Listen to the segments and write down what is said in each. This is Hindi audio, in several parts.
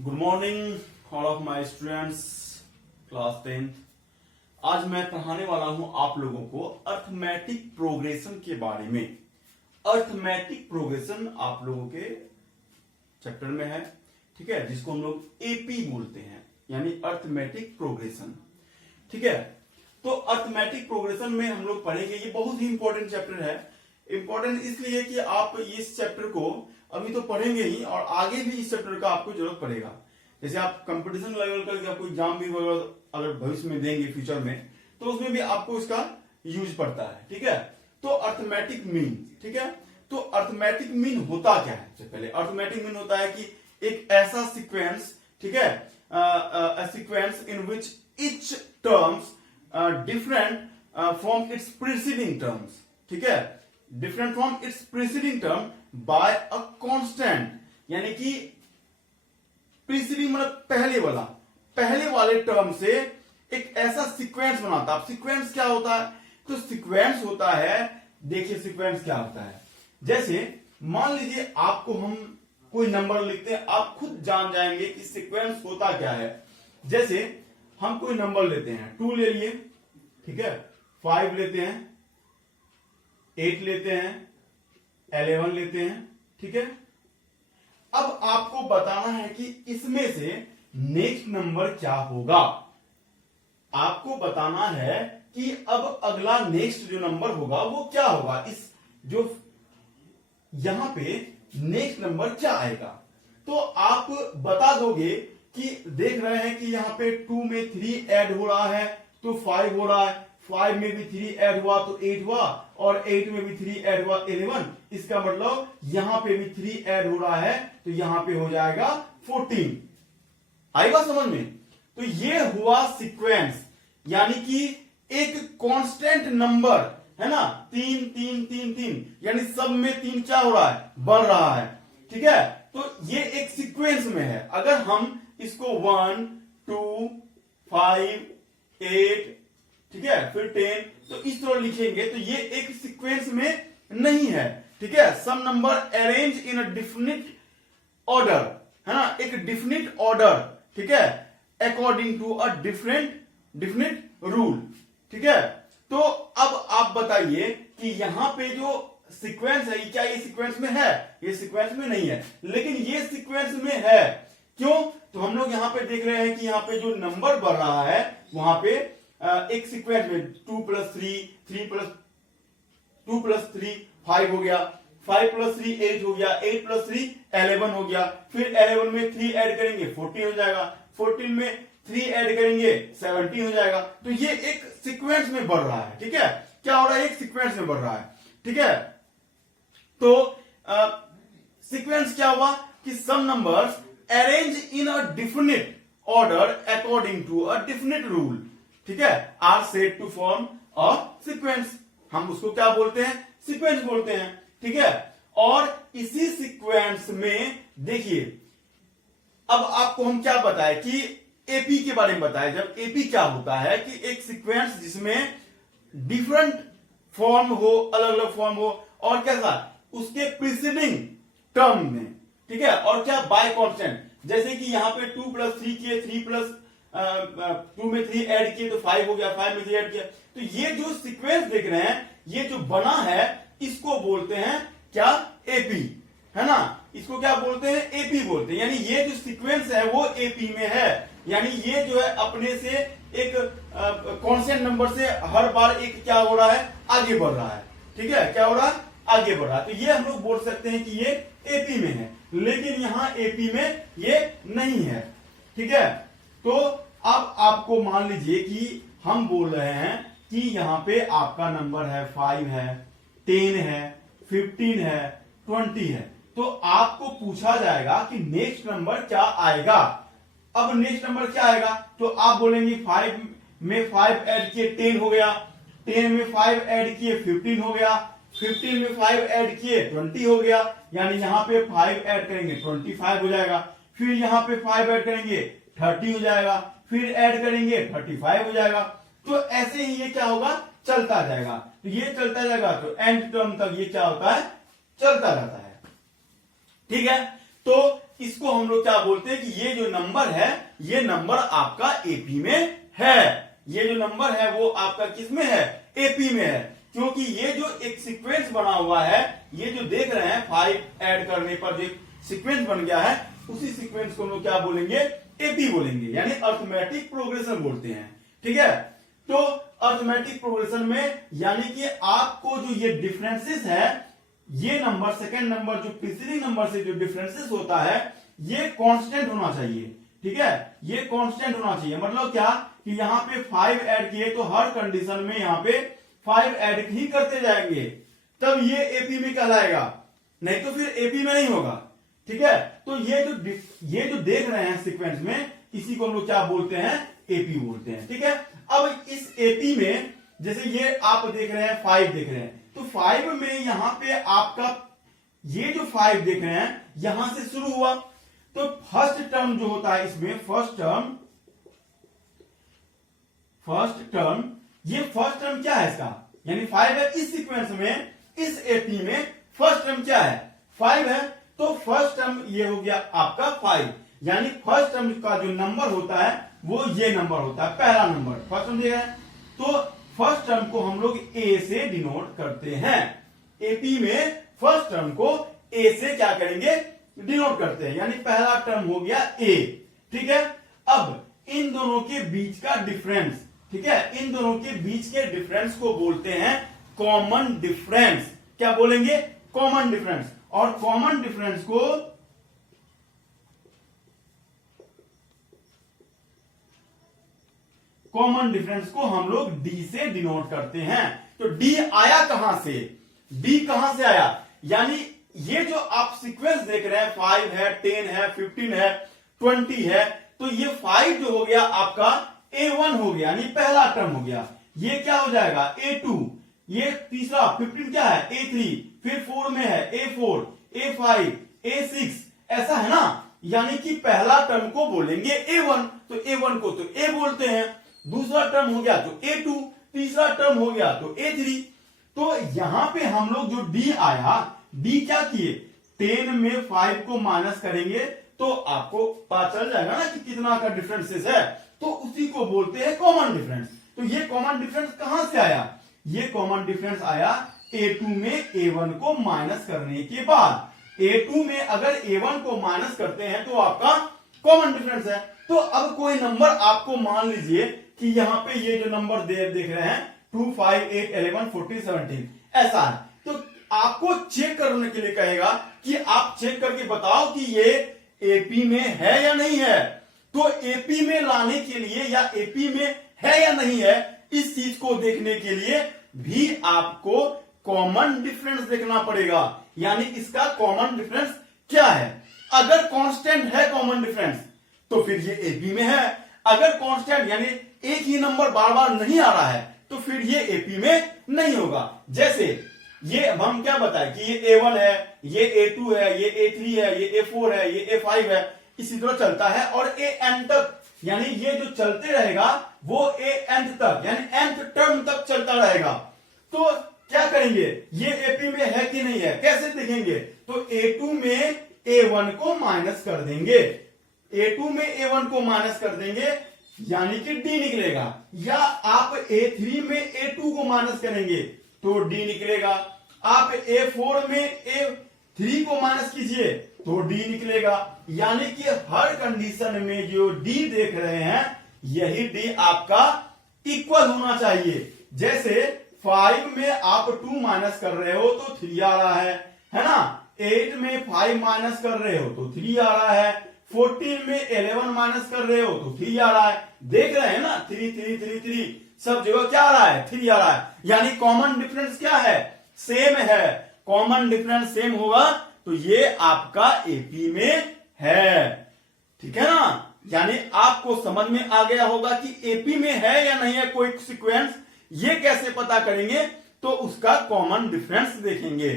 Good morning all of my students class 10th। आज मैं पढ़ाने वाला हूं आप लोगों को अर्थमेटिक प्रोग्रेशन के बारे में। अर्थमेटिक प्रोग्रेशन आप लोगों के चैप्टर में है, ठीक है, जिसको हम लोग एपी बोलते हैं, यानी अर्थमेटिक प्रोग्रेशन। ठीक है, तो अर्थमेटिक प्रोग्रेशन में हम लोग पढ़ेंगे, ये बहुत ही इंपॉर्टेंट चैप्टर है। इंपॉर्टेंट इसलिए कि आप इस चैप्टर को अभी तो पढ़ेंगे ही और आगे भी इस चैप्टर का आपको जरूरत पड़ेगा। जैसे आप कंपटीशन लेवल का कोई एग्जाम भी अगर भविष्य में देंगे फ्यूचर में, तो उसमें भी आपको इसका यूज पड़ता है। ठीक है, तो अर्थमेटिक मीन, ठीक है, तो अर्थमेटिक मीन होता क्या है? सबसे पहले अर्थमेटिक मीन होता है कि एक ऐसा सीक्वेंस, ठीक है, sequence in which each terms different from its preceding terms, ठीक है, different from its preceding term by a constant, यानी कि प्रीसीडिंग मतलब पहले वाले टर्म से एक ऐसा सीक्वेंस बनाता है। अब सीक्वेंस क्या होता है? तो सीक्वेंस होता है, देखिए सीक्वेंस क्या होता है। जैसे मान लीजिए आपको हम कोई नंबर लिखते हैं, आप खुद जान जाएंगे कि सीक्वेंस होता क्या है। जैसे हम कोई नंबर लेते हैं, 2 ले लिए, ठीक है, 5 लेते हैं, 8 लेते हैं, 11 लेते हैं, ठीक है। अब आपको बताना है कि इसमें से नेक्स्ट नंबर क्या होगा। आपको बताना है कि अब अगला नेक्स्ट जो नंबर होगा वो क्या होगा। इस जो यहां पे नेक्स्ट नंबर क्या आएगा, तो आप बता दोगे कि देख रहे हैं कि यहां पे 2 में 3 ऐड हो रहा है तो 5 हो रहा है, 5 में भी 3 ऐड हुआ तो 8 हुआ, और 8 में भी 3 ऐड हुआ 11। इसका मतलब यहां पे भी 3 ऐड हो रहा है तो यहां पे हो जाएगा 14। आएगा समझ में? तो ये हुआ सीक्वेंस, यानी कि एक कांस्टेंट नंबर है ना, 3 3 3 3, यानी सब में 3 क्या हो रहा है? बढ़ रहा है, ठीक है। तो ये एक सीक्वेंस में है। अगर हम इसको 1 2 5 8, ठीक है, फिर 10, तो इस तरह लिखेंगे तो ये एक सीक्वेंस में नहीं है, ठीक है। Some number arrange in a definite order, है ना, एक डिफिनिट ऑर्डर, ठीक है, according to a definite rule, ठीक है। तो अब आप बताइए कि यहां पे जो सीक्वेंस है, क्या ये सीक्वेंस में है? ये सीक्वेंस में नहीं है, लेकिन ये सीक्वेंस में है। क्यों? तो हम लोग यहां पे देख रहे हैं कि यहां पे जो नंबर बढ़ रहा है वहां पे एक सीक्वेंस में 2 + 3 3 + 2 + 3 5 हो गया, 5 + 3 8 हो गया, 8 + 3 11 हो गया, फिर 11 में 3 ऐड करेंगे 14 हो जाएगा, 14 में 3 ऐड करेंगे 17 हो जाएगा। तो ये एक सीक्वेंस में बढ़ रहा है, ठीक है। क्या हो रहा है? एक सीक्वेंस में बढ़ रहा है, ठीक है। तो सीक्वेंस क्या हुआ कि some numbers arrange in a definite order according to a definite rule, ठीक है, are said to form a sequence. हम उसको क्या बोलते हैं? सीक्वेंस बोलते हैं, ठीक है। और इसी सीक्वेंस में देखिए, अब आपको हम क्या बताए कि एपी के बारे में बताया। जब एपी क्या होता है कि एक सीक्वेंस जिसमें डिफरेंट फॉर्म हो, अलग अलग फॉर्म हो, और कैसा उसके प्रीसीडिंग टर्म में, ठीक है, और क्या बाय कांस्टेंट। जैसे कि यहां पे 2 + 3 किए, 3 + 2 में 3 ऐड किए तो 5 हो गया, 5 में 3 ऐड किया। तो ये जो सीक्वेंस देख रहे हैं, ये जो बना है, इसको बोलते हैं क्या? एपी, है ना। इसको क्या बोलते हैं? एपी बोलते हैं। यानी ये जो सीक्वेंस है वो एपी में है, यानी ये जो है अपने से एक कांस्टेंट नंबर से हर बार एक क्या हो रहा है? आगे बढ़ रहा है, ठीक है। क्या हो रहा है? आगे बढ़ रहा है। तो ये हम लोग बोल सकते हैं कि ये एपी में है, लेकिन यहां एपी में ये नहीं है, ठीक है। तो अब आपको मान लीजिए कि हम बोल रहे हैं कि यहां पे आपका नंबर है 5 है, 10 है, 15 है, 20 है, तो आपको पूछा जाएगा कि नेक्स्ट नंबर क्या आएगा। अब नेक्स्ट नंबर क्या आएगा? तो आप बोलेंगे 5 में 5 ऐड किए 10 हो गया, 10 में 5 ऐड किए 15 हो गया, 15 में 5 ऐड किए 20 हो गया, यानी यहां पे 5 ऐड करेंगे 25 हो जाएगा, फिर यहां पे 5 ऐड करेंगे 30 हो जाएगा, फिर ऐड करेंगे 35 हो जाएगा। तो ऐसे ही ये क्या होगा? चलता जाएगा। तो ये चलता जाएगा तो एंड टर्म तक ये क्या होता है? चलता रहता है, ठीक है। तो इसको हम लोग क्या बोलते हैं कि ये जो नंबर है ये नंबर आपका एपी में है। ये जो नंबर है वो आपका किस में है? एपी में है। क्योंकि ये जो एक सीक्वेंस बना हुआ है, ये जो देख रहे हैं 5 ऐड करने पर जो सीक्वेंस बन गया है, उसी सीक्वेंस को हम लोग क्या बोलेंगे? एपी बोलेंगे, यानी अर्थमेटिक प्रोग्रेशन बोलते हैं। ठीक है, तो अर्थमेटिक प्रोग्रेशन में यानी कि आपको जो ये डिफरेंसेस है, ये नंबर सेकेंड नंबर जो प्रीसीडिंग नंबर से जो डिफरेंसेस होता है ये कांस्टेंट होना चाहिए। ठीक है, ये कांस्टेंट होना चाहिए। मतलब क्या कि यहाँ पे 5 ऐड किए तो हर कंडीशन में यहाँ पे 5 ऐड ही करते जाएंगे, तब ये एपी में कहलाएगा, नहीं तो फिर एपी में नहीं होगा। ठीक है, तो ये जो देख रहे हैं सीक्वेंस में, इसी को हम लोग क्या बोलते हैं? एपी बोलते हैं। ठीक है, अब इस एपी में जैसे ये आप देख रहे हैं 5 देख रहे हैं, तो 5 में यहां पे आपका ये जो 5 देख रहे हैं यहां से शुरू हुआ, तो फर्स्ट टर्म जो होता है इसमें, फर्स्ट टर्म ये फर्स्ट टर्म क्या है इसका? यानी 5 है इस सीक्वेंस में, इस एपी में फर्स्ट टर्म क्या है? 5 है। तो फर्स्ट टर्म ये हो गया आपका 5, यानी फर्स्ट टर्म का जो नंबर होता है वो ये नंबर होता है, पहला नंबर फर्स्ट टर्म दिया है। तो फर्स्ट टर्म को हम लोग ए से डिनोट करते हैं। एपी में फर्स्ट टर्म को ए से क्या करेंगे? डिनोट करते हैं, यानी पहला टर्म हो गया ए। ठीक है, अब इन दोनों के बीच का डिफरेंस, ठीक है, इन दोनों के बीच के डिफरेंस को बोलते हैं कॉमन डिफरेंस। क्या बोलेंगे? Common difference. और कॉमन डिफरेंस को हम लोग डी से डिनोट करते हैं। तो डी आया कहां से? डी कहां से आया? यानी ये जो आप सीक्वेंस देख रहे हैं 5 है, 10 है, 15 है, 20 है, तो ये 5 जो हो गया आपका A1 हो गया, यानी पहला टर्म हो गया। ये क्या हो जाएगा? A2। ये तीसरा 15 क्या है? A3। फिर 4 में है A4, A5, A6, ऐसा है ना। यानी कि पहला टर्म को बोलेंगे A1, तो A1 को तो A बोलते हैं। दूसरा टर्म हो गया तो A2, तीसरा टर्म हो गया तो A3। तो यहां पे हम लोग जो D आया, D क्या किए? 10 में 5 को माइनस करेंगे तो आपको पता चल जाएगा ना कि कितना का डिफरेंसेस है, तो उसी को बोलते हैं कॉमन डिफरेंस। तो ये कॉमन डिफरेंस कहां से आया? ये कॉमन डिफरेंस आया A2 में A1 को माइनस करने के बाद। A2 में अगर A1 को माइनस करते हैं तो आपका कॉमन डिफरेंस है। तो अब कोई नंबर आपको मान लीजिए कि यहां पे ये जो नंबर देख रहे हैं 2, 5, 8, 11, 14, 17 ऐसा है, तो आपको चेक करने के लिए कहेगा कि आप चेक करके बताओ कि ये एपी में है या नहीं है। तो एपी में लाने के लिए या एपी में है या नहीं है, इस चीज को देखने के लिए भी आपको कॉमन डिफरेंस देखना पड़ेगा। यानी इसका कॉमन डिफरेंस क्या है? अगर कांस्टेंट है कॉमन डिफरेंस तो फिर ये एपी में है। अगर कांस्टेंट यानी एक ही नंबर बार बार नहीं आ रहा है तो फिर ये एपी में नहीं होगा। जैसे ये हम क्या बताएं कि ये A1 है, ये A2 है, ये A3 है, ये A4 है, ये A5 है, इसी तरह चलता है। और AN तक, यानी ये जो चलते रहेगा वो AN तक, यानी nth टर्म तक चलता रहेगा। तो क्या करेंगे? ये एपी में है कि नहीं है, कैसे देखेंगे? तो A2 में A1 को माइनस कर देंगे, A2 में A1 को माइनस कर देंगे, यानी कि D निकलेगा। या आप A3 में A2 को माइनस करेंगे तो D निकलेगा। आप A4 में A3 को माइनस कीजिए तो D निकलेगा। यानी कि हर कंडीशन में जो D देख रहे हैं यही D आपका इक्वल होना चाहिए। जैसे 5 में आप 2 माइनस कर रहे हो तो 3 आ रहा है ना। 8 में 5 माइनस कर रहे हो तो 3 आ रहा है। 14 में 11 माइनस कर रहे हो तो 3 आ रहा है। देख रहे हैं ना, 3 3 3 3 सब जगह क्या आ रहा है? 3 आ रहा है। यानी कॉमन डिफरेंस क्या है? सेम है। कॉमन डिफरेंस सेम होगा तो ये आपका एपी में है। ठीक है ना। यानी आपको समझ में आ गया होगा कि एपी में है या नहीं है कोई सीक्वेंस। ये कैसे पता करेंगे? तो उसका कॉमन डिफरेंस देखेंगे।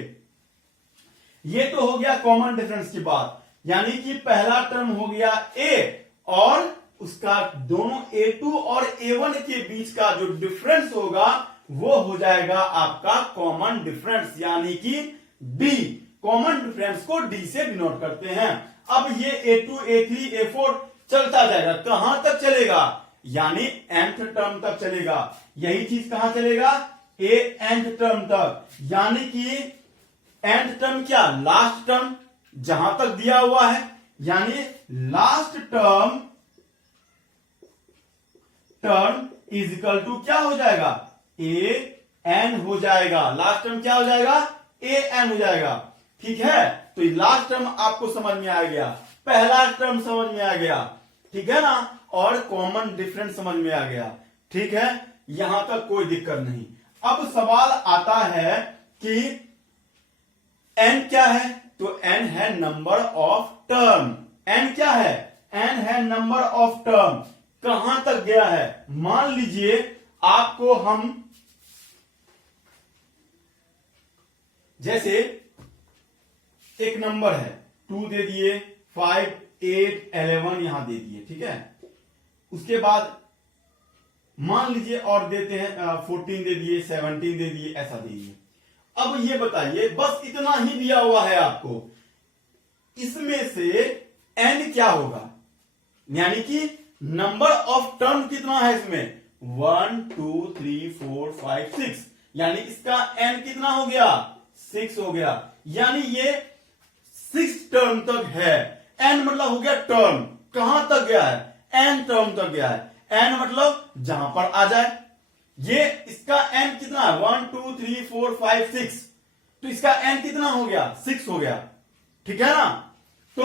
ये तो हो गया कॉमन डिफरेंस की बात, यानी कि पहला टर्म हो गया A और उसका दोनों A2 और A1 के बीच का जो डिफरेंस होगा वो हो जाएगा आपका कॉमन डिफरेंस, यानी कि D। कॉमन डिफरेंस को डी से डिनोट करते हैं। अब ये A2, A3, A4 चलता जाएगा, कहां तक चलेगा, यानी nth टर्म तक चलेगा। यही चीज कहां चलेगा, nth टर्म तक, यानी कि nth टर्म क्या, लास्ट टर्म जहां तक दिया हुआ है, यानी last term is equal to क्या हो जाएगा, an हो जाएगा। लास्ट टर्म क्या हो जाएगा, an हो जाएगा। ठीक है, तो लास्ट टर्म आपको समझ में आ गया, पहला टर्म समझ में आ गया, ठीक है ना, और कॉमन डिफरेंस समझ में आ गया। ठीक है, यहां तक कोई दिक्कत नहीं। अब सवाल आता है कि n क्या है, तो n है नंबर ऑफ टर्म। n क्या है, n है नंबर ऑफ टर्म। कहां तक गया है, मान लीजिए आपको हम जैसे एक नंबर है 2 दे दिए, 5, 8, 11 यहां दे दिए, ठीक है। उसके बाद मान लीजिए और देते हैं 14 दे दिए, 17 दे दिए, ऐसा दे दिए। अब ये बताइए, बस इतना ही दिया हुआ है आपको, इसमें से n क्या होगा, यानी कि नंबर ऑफ टर्म कितना है इसमें, 1, 2, 3, 4, 5, 6, यानी इसका n कितना हो गया, 6 हो गया। यानी ये 6 टर्म तक है। n मतलब हो गया टर्म, कहां तक गया है, n टर्म तक गया है। n मतलब जहां पर आ जाए, ये इसका n कितना है, 1, 2, 3, 4, 5, 6, तो इसका n कितना हो गया, 6 हो गया। ठीक है ना, तो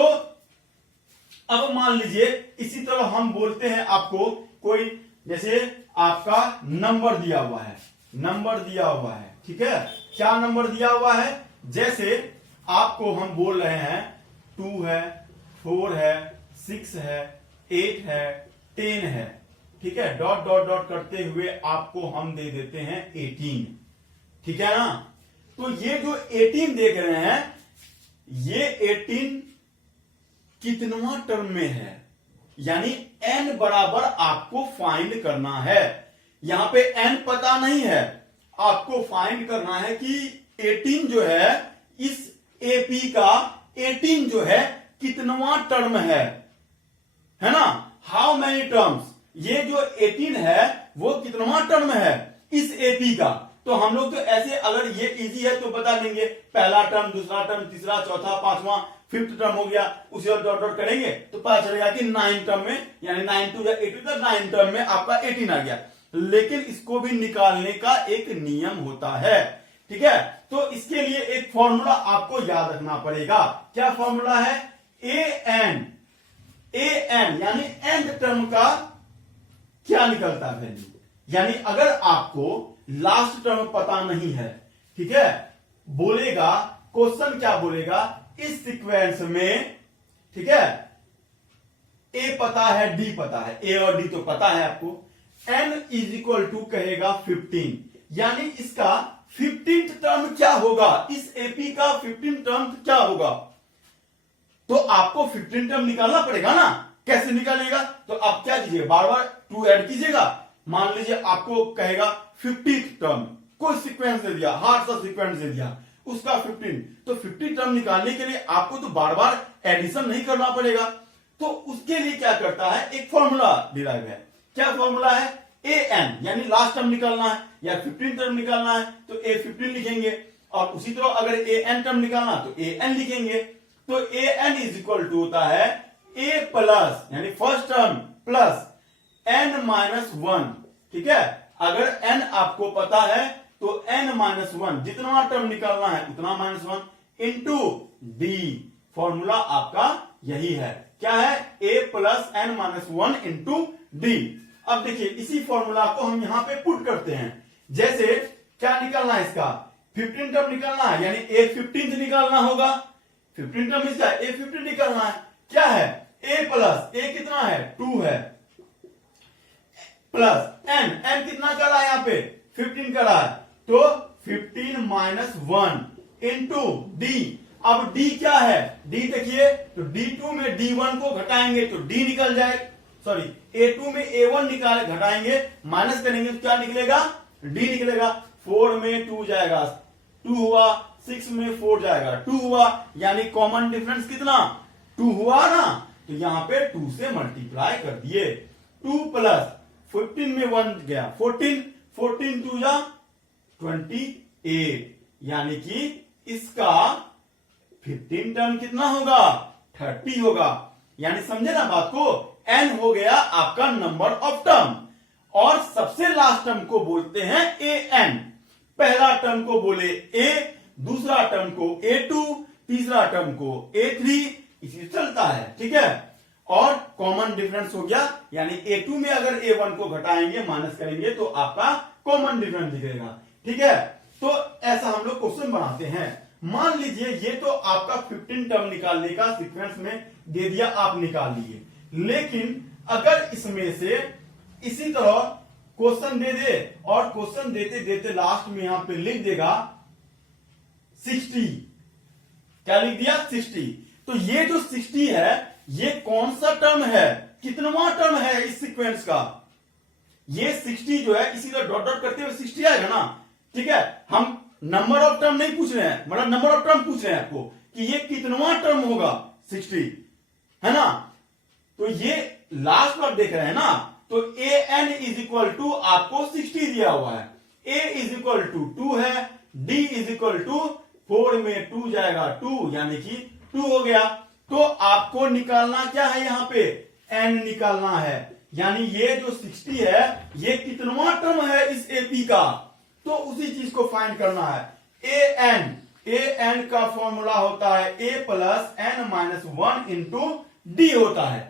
अब मान लीजिए इसी तरह हम बोलते हैं आपको, कोई जैसे आपका नंबर दिया हुआ है, नंबर दिया हुआ है, ठीक है, क्या नंबर दिया हुआ है, जैसे आपको हम बोल रहे हैं 2 है, 4 है, 6 है, 8 है, 10 है, ठीक है, डॉट डॉट डॉट करते हुए आपको हम दे देते हैं 18, ठीक है ना। तो ये जो 18 देख रहे हैं, ये 18 कितनवा टर्म में है, यानी n बराबर आपको फाइंड करना है। यहां पे n पता नहीं है, आपको फाइंड करना है कि 18 जो है, इस AP का 18 जो है कितनवा टर्म है ना, हाउ मैनी टर्म्स, ये जो 18 है वो कितनवा टर्म है इस AP का। तो हम लोग तो ऐसे, अगर ये इजी है तो बता देंगे, पहला टर्म, दूसरा टर्म, तीसरा, चौथा, पांचवा, 5th टर्म हो गया, उसे और डॉट डॉट करेंगे तो पता चलेगा कि 9 टर्म में, यानी 9 2 या 8 तक 9 टर्म में आपका 18 आ गया। लेकिन इसको भी निकालने का एक नियम होता है, ठीक है। तो इसके लिए एक फॉर्मूला आपको याद रखना पड़ेगा। क्या फॉर्मूला है, an यानी nth टर्म का क्या निकलता है वैल्यू, यानी अगर आपको लास्ट टर्म पता नहीं है, ठीक है, बोलेगा क्वेश्चन क्या बोलेगा, इस सीक्वेंस में, ठीक है, ए पता है, डी पता है, ए और डी तो पता है आपको, n इज इक्वल टू कहेगा 15, यानी इसका 15th टर्म क्या होगा, इस एपी का 15th टर्म क्या होगा, तो आपको 15 टर्म निकालना पड़ेगा ना। कैसे निकालेगा, तो आप क्या कीजिएगा, बार बार 2 ऐड कीजिएगा। मान लीजिए आपको कहेगा 50th टर्म, कोई सीक्वेंस दे दिया, हार्ड सा सीक्वेंस दे दिया, उसका 15, तो 50 टर्म निकालने के लिए आपको तो बार बार एडिशन नहीं करना पड़ेगा। तो उसके लिए क्या करता है, एक फॉर्मूला डिराइव है। क्या फॉर्मूला है, an, यानी लास्ट टर्म निकालना है या 15 टर्म निकालना है तो a15 लिखेंगे, और उसी तरह अगर an टर्म निकालना तो an लिखेंगे। तो an इज इक्वल टू होता है a प्लस, यानी फर्स्ट टर्म प्लस n-1, ठीक है। अगर n आपको पता है तो n-1, जितना टर्म निकालना है उतना -1 इंटू d, फॉर्मूला आपका यही है। क्या है, a plus n-1 into D. अब देखिए इसी फॉर्मूला को हम यहां पे पुट करते हैं। जैसे क्या निकालना है, इसका 15 टर्म निकालना है, यानी a15 निकालना होगा, 15 टर्म इसका a15 निकालना है। क्या है, a प्लस, a कितना है 2 है, प्लस n कितना कर रहा है, यहाँ पे 15 कर रहा है, तो 15 -1 इंटू डी। अब d क्या है, d देखिए, तो d2 में d1 को घटाएंगे तो d निकल जाए, सॉरी a2 में a1 निकाल घटाएंगे, माइनस करेंगे तो क्या निकलेगा, d निकलेगा। 4 में 2 जाएगा, 2 हुआ, 6 में 4 जाएगा 2 हुआ, यानी कॉमन डिफरेंस कितना 2 हुआ ना, तो यहां पे 2 से मल्टीप्लाई कर दिए। 2 प्लस 15 में 1 गया 14, 14 2 जा 28, यानी कि इसका 15 टर्म कितना होगा 30 होगा। यानी समझे ना बात को, n हो गया आपका नंबर ऑफ टर्म, और सबसे लास्ट टर्म को बोलते हैं an। पहला टर्म को बोले a, दूसरा टर्म को a2, तीसरा टर्म को a3, इसी चलता है, ठीक है। और कॉमन डिफरेंस हो गया, यानी a2 में अगर a1 को घटाएंगे माइनस करेंगे तो आपका कॉमन डिफरेंस दिखेगा, ठीक है। तो ऐसा हम लोग क्वेश्चन बनाते हैं। मान लीजिए ये तो आपका 15 टर्म निकालने का सीक्वेंस में दे दिया, आप निकाल लीजिए। लेकिन अगर इसमें से इसी तरह क्वेश्चन दे दे और क्वेश्चन देते देते लास्ट में यहां पे लिख देगा 60, क्या लिख दिया 60, तो ये जो 60 है ये कौन सा टर्म है, कितनवां टर्म है इस सीक्वेंस का। ये 60 जो है इसी तरह डॉट डॉट करते हुए 60 आएगा ना, ठीक है। हम नंबर ऑफ टर्म नहीं पूछ रहे हैं, मतलब नंबर ऑफ टर्म पूछ रहे हैं आपको कि ये कितनवां टर्म होगा 60, है ना। तो ये लास्ट आप देख रहे हैं ना, तो A N is equal to आपको 60 दिया हुआ है, ए इज इक्वल टू 2 है, डी इज इक्वल टू 4 में 2 जाएगा 2, यानी कि 2 हो गया। तो आपको निकालना क्या है, यहां पे एन निकालना है, यानी ये जो 60 है ये कितनवां टर्म है इस एपी का, तो उसी चीज को फाइंड करना है। ए एन का फॉर्मूला होता है a plus N minus 1 into D होता है,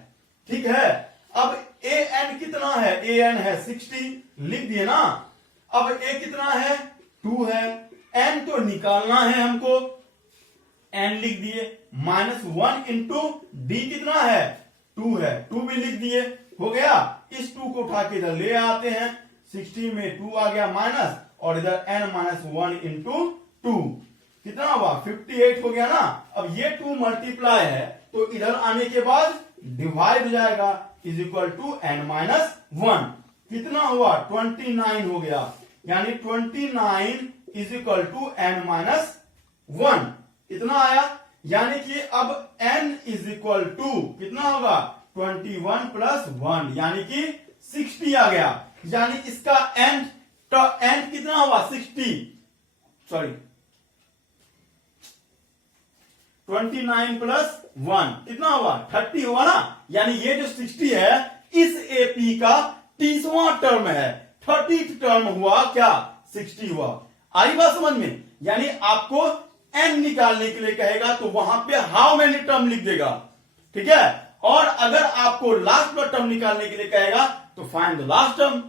ठीक है। अब ए एन कितना है, ए एन है 60, लिख दिए ना। अब ए कितना है 2 है, एन तो निकालना है हमको, एन लिख दिए, माइनस 1 इंटू डी कितना है 2 है, 2 भी लिख दिए, हो गया। इस 2 को उठा के इधर ले आते हैं, 60 में 2 आ गया माइनस, और इधर n माइनस 1 इंटू 2 कितना हुआ 58 हो गया ना। अब ये 2 मल्टीप्लाई है तो इधर आने के बाद डिवाइड हो जाएगा, is equal to n minus 1, कितना हुआ 29 हो गया, यानी 29 is equal to n minus 1, इतना आया। यानी कि अब n इज इक्वल टू कितना होगा 21 प्लस 1, यानी कि 60 आ गया। यानी इसका एंड तो एंड कितना हुआ 60, सॉरी 29 प्लस 1 कितना हुआ 30 हुआ ना। यानी ये जो 60 है इस एपी का 30वां टर्म है, 30th टर्म हुआ क्या 60 हुआ। आई बात समझ में। यानी आपको एन निकालने के लिए कहेगा तो वहां पे हाउ मेनी टर्म लिख देगा, ठीक है। और अगर आपको लास्ट का टर्म निकालने के लिए कहेगा तो फाइंड द लास्ट टर्म,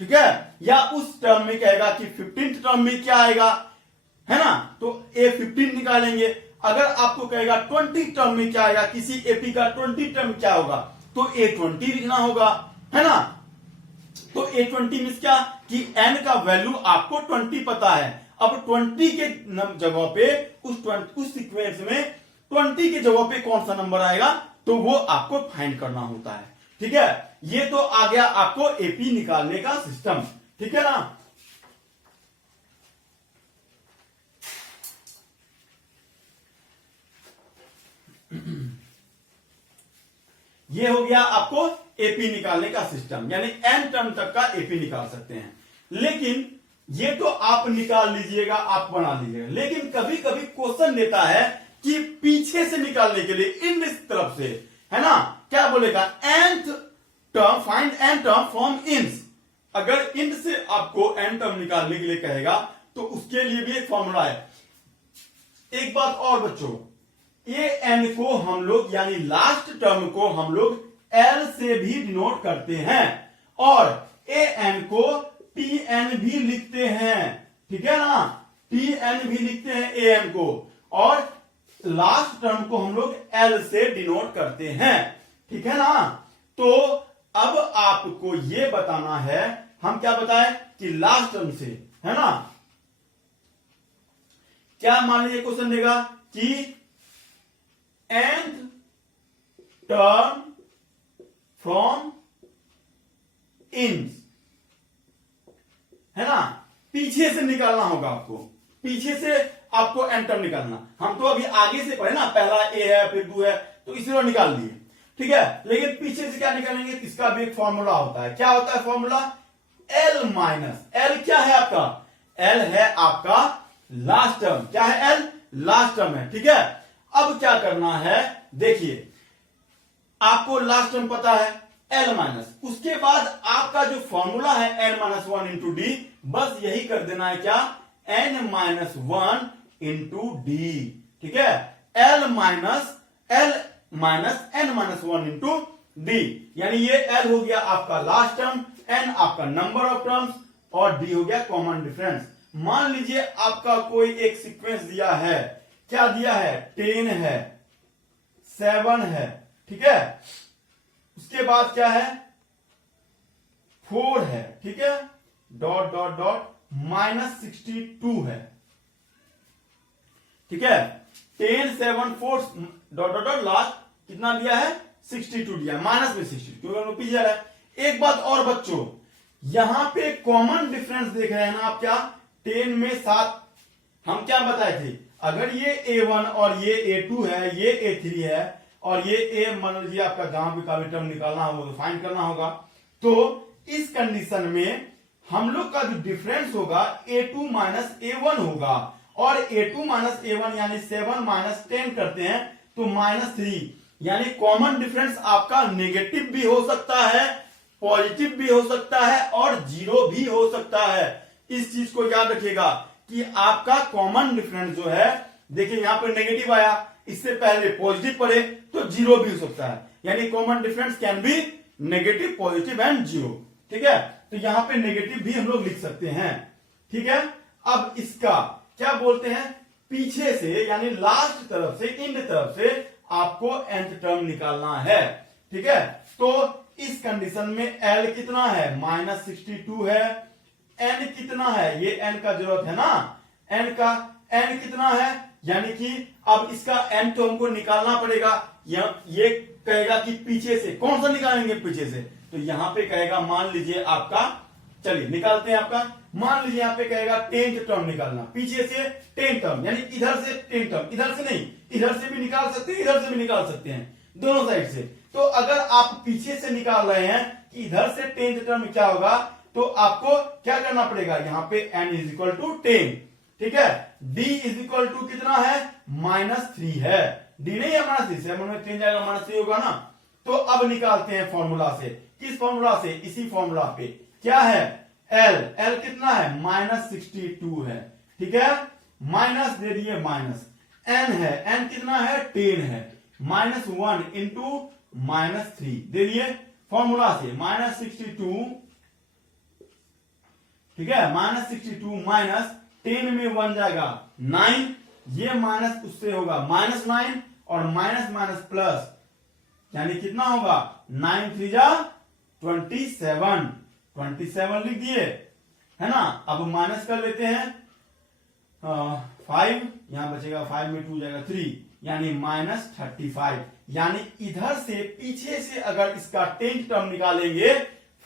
ठीक है। या उस टर्म में कहेगा कि 15th टर्म में क्या आएगा, है ना, तो A15 निकालेंगे। अगर आपको कहेगा 20 टर्म में क्या आएगा, किसी एपी का 20 टर्म क्या होगा, तो A20 लिखना होगा, है ना। तो A20 मींस क्या कि n का वैल्यू आपको 20 पता है। अब 20 के जगह पे उस सीक्वेंस में 20 के जगह पे कौन सा नंबर आएगा तो वो आपको फाइंड करना होता है, ठीक है। ये तो आ गया आपको एपी निकालने का सिस्टम, ठीक है ना। ये हो गया आपको एपी निकालने का सिस्टम, यानी n टर्म तक का एपी निकाल सकते हैं। लेकिन ये तो आप निकाल लीजिएगा, आप बना लीजिएगा, लेकिन कभी कभी क्वेश्चन देता है कि पीछे से निकालने के लिए इन तरफ से, है ना, क्या बोलेगा nth term find n term from इंस। अगर इंट से आपको n टर्म निकालने के लिए कहेगा तो उसके लिए भी एक फॉर्मूला है। एक बात और बच्चों, ये n को हम लोग यानी लास्ट टर्म को हम लोग l से भी डिनोट करते हैं और an को tn भी लिखते हैं, ठीक है ना, tn भी लिखते हैं an को, और लास्ट टर्म को हम लोग l से डिनोट करते हैं, ठीक है ना। तो अब आपको ये बताना है, हम क्या बताएं कि लास्ट टर्म से, है ना, क्या मान लीजिए क्वेश्चन देगा कि nth टर्म फ्रॉम इंस, है ना, पीछे से निकालना होगा आपको। पीछे से आपको n टर्म निकालना। हम तो अभी आगे से पढ़े ना, पहला a है फिर 2 है, तो इसी निकाल दिए, ठीक है। लेकिन पीछे से क्या निकालेंगे, इसका भी एक फॉर्मूला होता है। क्या होता है फॉर्मूला, L माइनस L क्या है आपका, L है आपका लास्ट टर्म। क्या है, L लास्ट टर्म है, ठीक है। अब क्या करना है, देखिए आपको लास्ट टर्म पता है L माइनस, उसके बाद आपका जो फॉर्मूला है n minus one into D, बस यही कर देना है, क्या, n minus one into D, ठीक है। L minus n minus one into D, यानी ये L हो गया आपका लास्ट टर्म, n आपका नंबर ऑफ टर्म्स और d हो गया कॉमन डिफरेंस। मान लीजिए आपका कोई एक सीक्वेंस दिया है, क्या दिया है, 10 है, 7 है, ठीक है। उसके बाद क्या है, 4 है, ठीक है, डॉट डॉट डॉट माइनस 62 है, ठीक है। 10 7 4 डॉट डॉट डॉट लास्ट कितना दिया है, 62 दिया, माइनस में 62, क्योंकि हम लोग पीछे जा रहा है। एक बात और बच्चों, यहां पे कॉमन डिफरेंस देख रहे हैं ना आप, क्या 10 में 7, हम क्या बताए थे, अगर ये A1 और ये A2 है, ये A3 है और ये A, मान लीजिए आपका जहां भी का भी टर्म निकालना होगा तो फाइंड करना होगा, तो इस कंडीशन में हम लोग का जो डिफरेंस होगा A2 माइनस A1 होगा, और A2 माइनस A1 यानी 7 माइनस 10 करते हैं तो माइनस 3, यानी कॉमन डिफरेंस आपका नेगेटिव भी हो सकता है, पॉजिटिव भी हो सकता है और जीरो भी हो सकता है। इस चीज को याद रखिएगा कि आपका कॉमन डिफरेंस जो है, देखिए यहां पर नेगेटिव आया, इससे पहले पॉजिटिव पढ़े तो जीरो भी हो सकता है, यानी common difference can be negative, positive and zero, ठीक है। तो यहां पे नेगेटिव भी हम लोग लिख सकते हैं, ठीक है। अब इसका क्या बोलते हैं, पीछे से यानी लास्ट तरफ से, इंड तरफ से आपको nth टर्म निकालना है, ठीक है। तो इस कंडीशन में L कितना है, माइनस 62 है, n कितना है, ये n का जरूरत है ना, n कितना है, यानी कि अब इसका n तो हमको निकालना पड़ेगा। ये कहेगा कि पीछे से, कौन सा निकालेंगे पीछे से, तो यहां पे कहेगा, मान लीजिए आपका, चलिए निकालते हैं आपका, मान लीजिए यहां पे कहेगा 10th टर्म निकालना, पीछे से 10 टर्म, यानी इधर से 10 टर्म, इधर से नहीं, इधर से भी निकाल सकते हैं, इधर से भी निकाल सकते हैं, दोनों साइड से। तो अगर आप पीछे से निकाल रहे हैं कि इधर से 10th टर्म क्या होगा, तो आपको क्या करना पड़ेगा, यहां पे n इज इक्वल टू 10, ठीक है। d इज इक्वल टू कितना है, -3 है, d नहीं है -3, 7 में 3 जाएगा, -3 होगा ना। तो अब निकालते हैं फॉर्मूला से, किस फॉर्मूला से, इसी फॉर्मूला पे, क्या है, L कितना है, -62 है, ठीक है, माइनस दे दिए माइनस, n है, n कितना है, 10 है, -1 इंटू -3 दे दिए फॉर्मूला से, -62, ठीक है, -62 माइनस 10 में 1 जाएगा 9, ये माइनस उससे होगा -9 और माइनस माइनस प्लस, यानी कितना होगा, 9 3 जा 27 लिख दिए, है ना। अब माइनस कर लेते हैं, 5 यहां बचेगा, 5 में 2 जाएगा 3, यानी -35, यानी इधर से पीछे से अगर इसका 10th टर्म निकालेंगे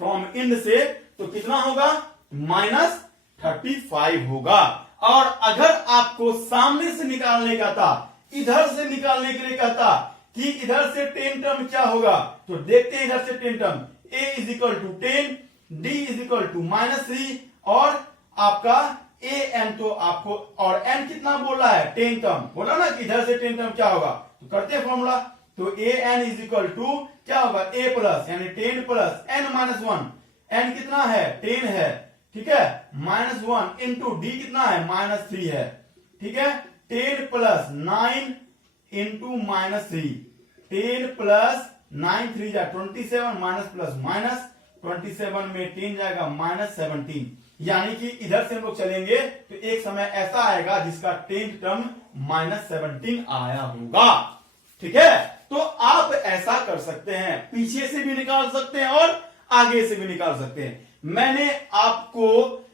फ्रॉम इंड से, तो कितना होगा, -35 होगा। और अगर आपको सामने से निकालने का था, इधर से निकालने के लिए कहता कि इधर से 10 टर्म क्या होगा, तो देखते हैं इधर से 10 term, a is equal to 10, d is equal to -3 और आपका an, तो आपको, और n कितना बोला है, 10 टर्म बोला ना कि इधर से 10 टर्म क्या होगा, तो करते हैं फॉर्मूला, तो an इज इक्वल टू क्या होगा, a प्लस, यानी 10 प्लस n-1, n कितना है, 10 है, ठीक है, -1 इंटू डी कितना है, -3 है, ठीक है, 10 प्लस 9 इंटू -3, 10 प्लस 9 3 जा 27, माइनस प्लस माइनस, 27 में 10 जाएगा -17, यानी कि इधर से हम लोग चलेंगे तो एक समय ऐसा आएगा जिसका 10th टर्म -17 आया होगा, ठीक है। तो आप ऐसा कर सकते हैं, पीछे से भी निकाल सकते हैं और आगे से भी निकाल सकते हैं। मैंने आपको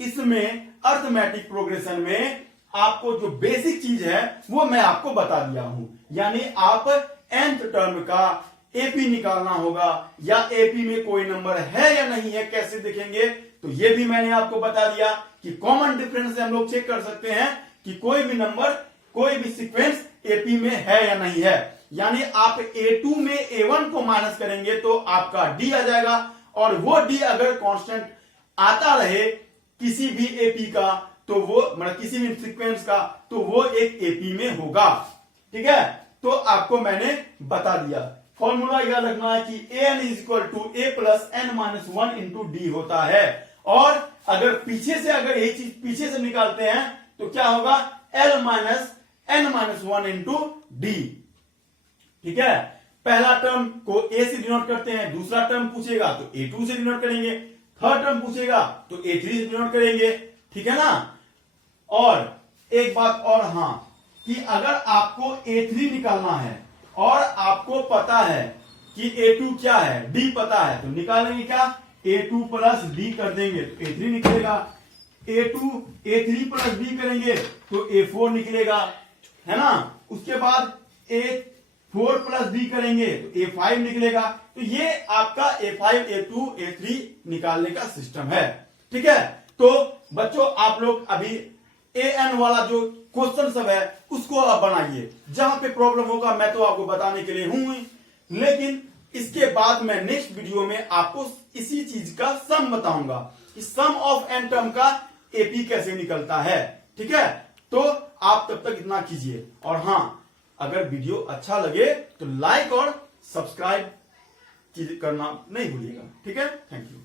इसमें अर्थमेटिक प्रोग्रेशन में आपको जो बेसिक चीज है वो मैं आपको बता दिया हूं, यानी आप nth टर्म का एपी निकालना होगा, या एपी में कोई नंबर है या नहीं है कैसे देखेंगे, तो ये भी मैंने आपको बता दिया कि कॉमन डिफरेंस से हम लोग चेक कर सकते हैं कि कोई भी नंबर, कोई भी सीक्वेंस एपी में है या नहीं है। यानी आप A2 में A1 को माइनस करेंगे तो आपका D आ जाएगा, और वो D अगर कांस्टेंट आता रहे किसी भी एपी का, तो वो मतलब किसी भी सीक्वेंस का, तो वो एक एपी में होगा। ठीक है, तो आपको मैंने बता दिया। फॉर्मूला याद रखना है कि an is equal to A plus N minus one into D होता है। और अगर पीछे से, अगर यही चीज पीछे से निकालते हैं तो क्या होगा, l minus N minus one into D. ठीक है, पहला टर्म को a से डिनोट करते हैं, दूसरा टर्म पूछेगा तो A2 से डिनोट करेंगे, थर्ड टर्म पूछेगा तो A3 से डिनोट करेंगे। ठीक है ना। और एक बात और, हाँ, कि अगर आपको A3 निकालना है और आपको पता है कि A2 क्या है, D पता है, तो निकालेंगे क्या, A2 प्लस D कर देंगे तो A3 निकलेगा, A3 प्लस D करेंगे तो A4 निकलेगा, है ना। उसके बाद A4 प्लस D करेंगे तो A5 निकलेगा। तो ये आपका A5, A2, A3 निकालने का सिस्टम है। ठीक है, तो बच्चों आप लोग अभी an वाला जो क्वेश्चन सब है उसको आप बनाइए, जहां पे प्रॉब्लम होगा मैं तो आपको बताने के लिए हूं ही, लेकिन इसके बाद मैं नेक्स्ट वीडियो में आपको इसी चीज का सम बताऊंगा कि सम ऑफ एन टर्म का एपी कैसे निकलता है। ठीक है, तो आप तब तक इतना कीजिए, और हाँ, अगर वीडियो अच्छा लगे तो लाइक और सब्सक्राइब करना नहीं भूलिएगा। ठीक है, थैंक यू।